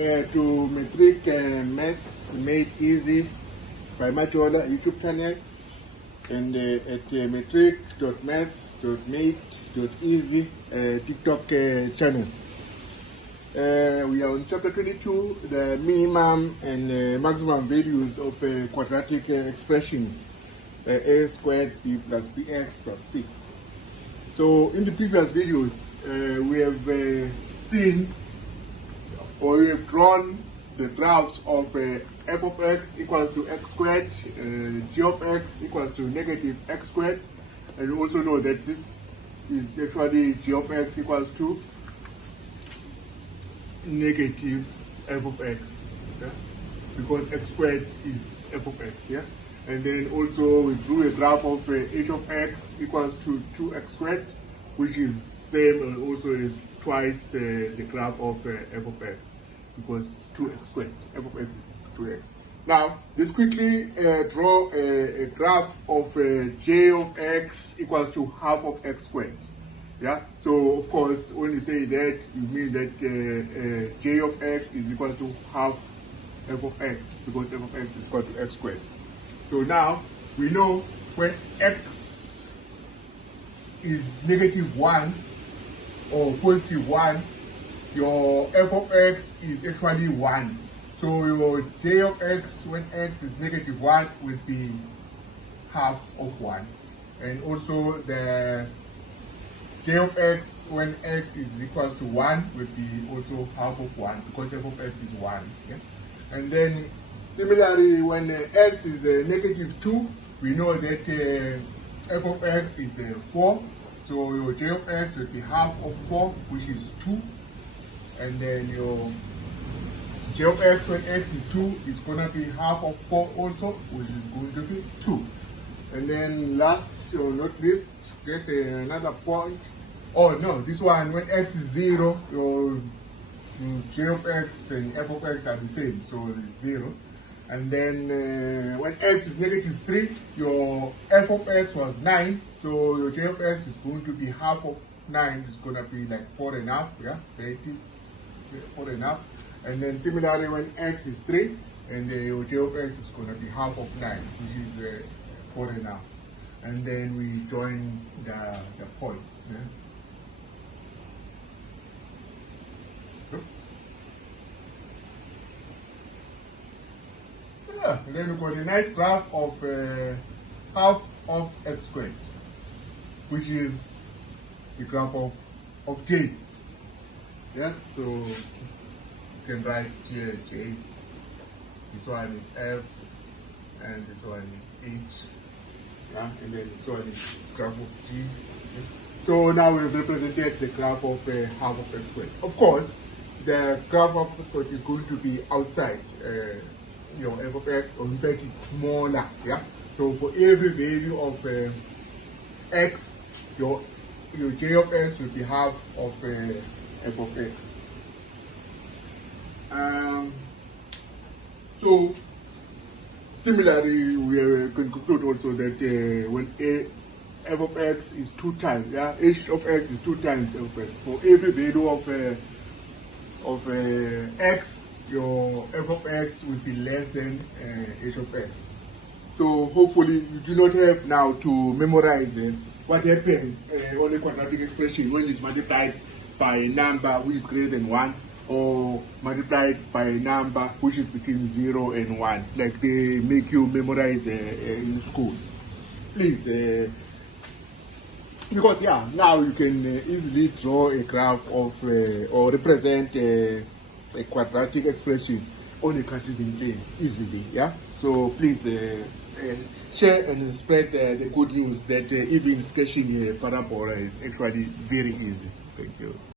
to Metric Maths Made Easy by Machola YouTube channel, and at metric.maths.made.easy TikTok channel. We are on chapter 22, the minimum and maximum values of quadratic expressions, a squared b plus bx plus c. So in the previous videos, we have seen, or we have drawn the graphs of f of x equals to x squared, g of x equals to negative x squared, and you also know that this is actually g of x equals to negative f of x, yeah? Because x squared is f of x, yeah. And then also we drew a graph of h of x equals to 2x squared, which is same also is twice the graph of f of x, because 2x squared, f of x is 2x. Now let's quickly draw a graph of j of x equals to half of x squared. Yeah, so of course when you say that, you mean that j of x is equal to half f of x, because f of x is equal to x squared. So now we know when x is negative 1 or positive 1, your f of x is actually 1. So your j of x when x is negative 1 will be half of 1. And also the j of x when x is equals to 1 will be also half of 1, because f of x is 1. Yeah? And then similarly, when x is negative 2, we know that f of x is 4. So your j of x will be half of 4, which is 2. And then your j of x when x is 2 is going to be half of 4 also, which is going to be 2. And then last or not least, get another point. Oh no, this one, when x is 0, your j of x and f of x are the same, so it's 0. And then when x is negative 3, your f of x was 9, so your j of x is going to be half of 9, it's going to be like 4.5, yeah, there it is, 4.5. And then similarly, when x is 3, and your j of x is going to be half of 9, which is 4.5. And then we join the points. Yeah? Oops. Yeah, and then we got a nice graph of half of x squared, which is the graph of j. Yeah, so you can write here j. This one is f, and this one is h. Yeah, and then this one is graph of g. Yeah. So now we've represented the graph of half of x squared. Of course, the graph of x squared is going to be outside your f of x, or in fact is smaller. Yeah. So for every value of x, your j of x will be half of f of x. So similarly, we can conclude also that when f of x is 2 times, yeah, h of x is 2 times f of x. For every value of x, your f of x will be less than h of x. So hopefully you do not have now to memorize what happens on a quadratic expression when it's multiplied by a number which is greater than 1, or multiplied by a number which is between 0 and 1, like they make you memorize in schools. Please, because yeah, now you can easily draw a graph of or represent a quadratic expression on a Cartesian plane easily. Yeah, so please share and spread the good news that even sketching a parabola is actually very easy. Thank you.